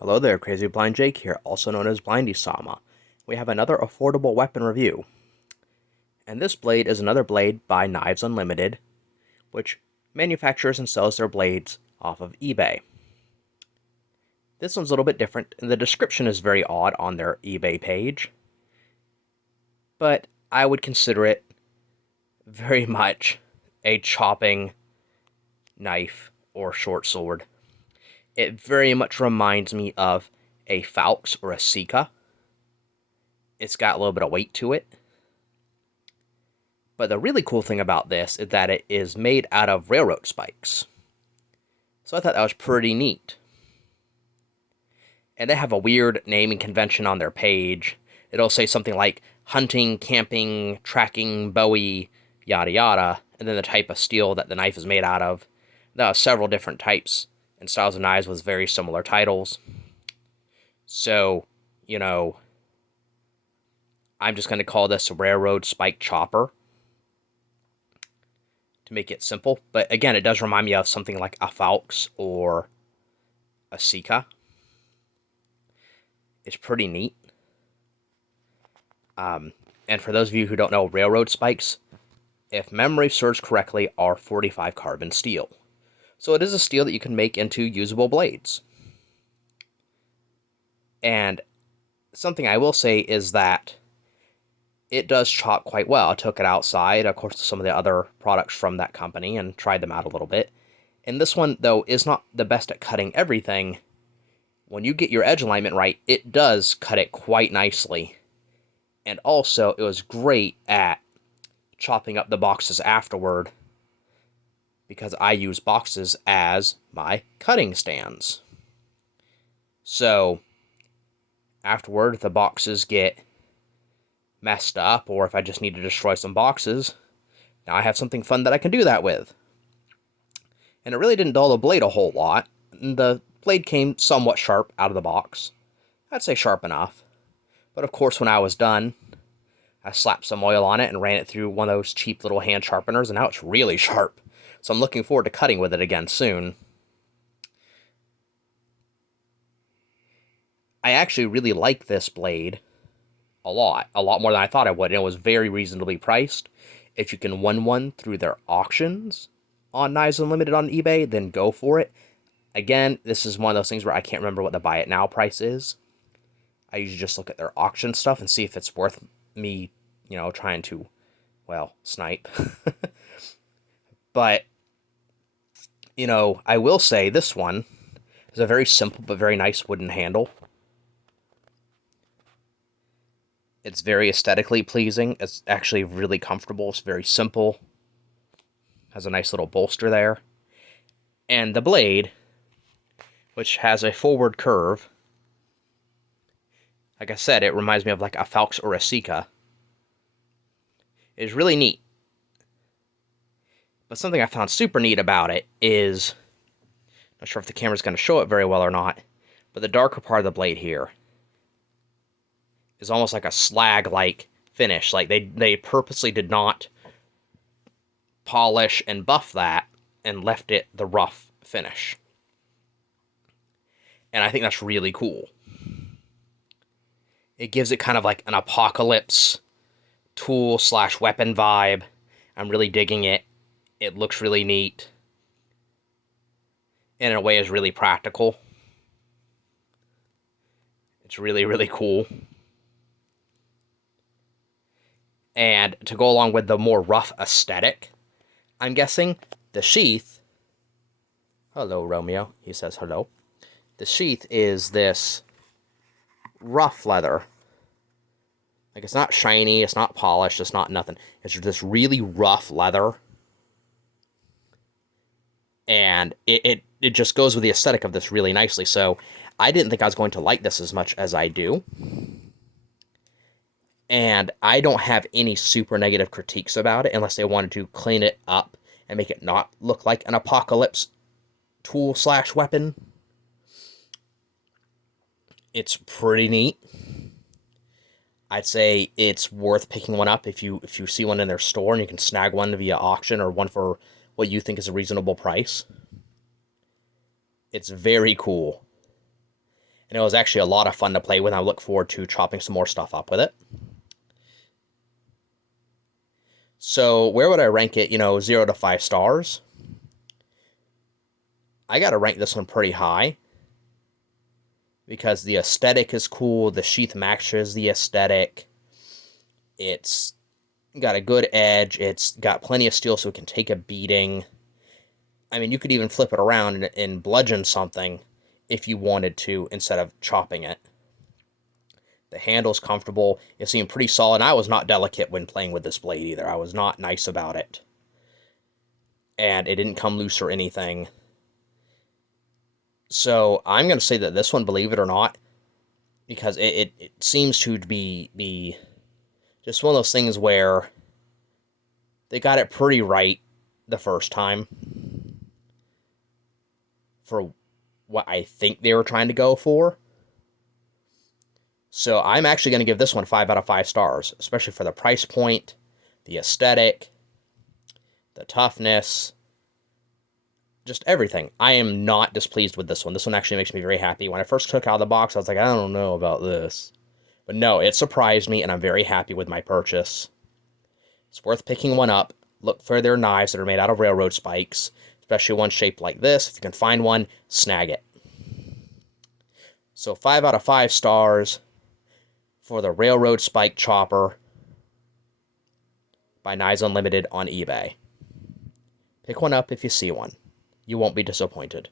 Hello there, Crazy Blind Jake here, also known as Blindy-sama. We have another affordable weapon review. And this blade is another blade by Knives Unlimited, which manufactures and sells their blades off of eBay. This one's a little bit different, and the description is very odd on their eBay page, but I would consider it very much a chopping knife or short sword. It very much reminds me of a falx or a sica. It's got a little bit of weight to it. But the really cool thing about this is that it is made out of railroad spikes. So I thought that was pretty neat. And they have a weird naming convention on their page. It'll say something like hunting, camping, tracking, bowie, yada yada, and then the type of steel that the knife is made out of. There are several different types and styles of knives with very similar titles. So, I'm just going to call this a railroad spike chopper to make it simple. But again, it does remind me of something like a falx or a sica. It's pretty neat. And for those of you who don't know, railroad spikes, if memory serves correctly, are 45 carbon steel. So it is a steel that you can make into usable blades. And something I will say is that it does chop quite well. I took it outside, of course, to some of the other products from that company and tried them out a little bit. And this one, though, is not the best at cutting everything. When you get your edge alignment right, it does cut it quite nicely. And also, it was great at chopping up the boxes afterward, because I use boxes as my cutting stands. So, afterward, if the boxes get messed up, or if I just need to destroy some boxes, now I have something fun that I can do that with. And it really didn't dull the blade a whole lot. The blade came somewhat sharp out of the box. I'd say sharp enough. But of course, when I was done, I slapped some oil on it and ran it through one of those cheap little hand sharpeners, and now it's really sharp. So I'm looking forward to cutting with it again soon. I actually really like this blade a lot more than I thought I would, and it was very reasonably priced. If you can win one through their auctions on Knives Unlimited on eBay, then go for it. Again, this is one of those things where I can't remember what the buy it now price is. I usually just look at their auction stuff and see if it's worth me, trying to, snipe. But, I will say this one is a very simple but very nice wooden handle. It's very aesthetically pleasing. It's actually really comfortable. It's very simple. Has a nice little bolster there. And the blade, which has a forward curve, like I said, it reminds me of like a falx or a sica, is really neat. But something I found super neat about it is, not sure if the camera's going to show it very well or not, but the darker part of the blade here is almost like a slag-like finish. Like they purposely did not polish and buff that and left it the rough finish. And I think that's really cool. It gives it kind of like an apocalypse tool/weapon vibe. I'm really digging it. It looks really neat. And in a way is really practical. It's really, really cool. And to go along with the more rough aesthetic, I'm guessing the sheath... Hello, Romeo. He says hello. The sheath is this rough leather. Like, it's not shiny, it's not polished, it's not nothing. It's this really rough leather. And it just goes with the aesthetic of this really nicely. So I didn't think I was going to like this as much as I do. And I don't have any super negative critiques about it, unless they wanted to clean it up and make it not look like an apocalypse tool/weapon. It's pretty neat. I'd say it's worth picking one up if you see one in their store and you can snag one via auction or one for what you think is a reasonable price. It's very cool. And it was actually a lot of fun to play with. I look forward to chopping some more stuff up with it. So where would I rank it, 0 to 5 stars? I got to rank this one pretty high because the aesthetic is cool. The sheath matches the aesthetic. It's got a good edge. It's got plenty of steel so it can take a beating. I mean, you could even flip it around and bludgeon something if you wanted to instead of chopping it. The handle's comfortable. It seemed pretty solid. I was not delicate when playing with this blade either. I was not nice about it. And it didn't come loose or anything. So I'm going to say that this one, believe it or not, because it seems to be just one of those things where they got it pretty right the first time for what I think they were trying to go for. So I'm actually going to give this one 5 out of 5 stars, especially for the price point, the aesthetic, the toughness, just everything. I am not displeased with this one. This one actually makes me very happy. When I first took it out of the box, I was like, I don't know about this. But no, it surprised me, and I'm very happy with my purchase. It's worth picking one up. Look for their knives that are made out of railroad spikes, especially one shaped like this. If you can find one, snag it. So 5 out of 5 stars for the Railroad Spike Chopper by Knives Unlimited on eBay. Pick one up if you see one. You won't be disappointed.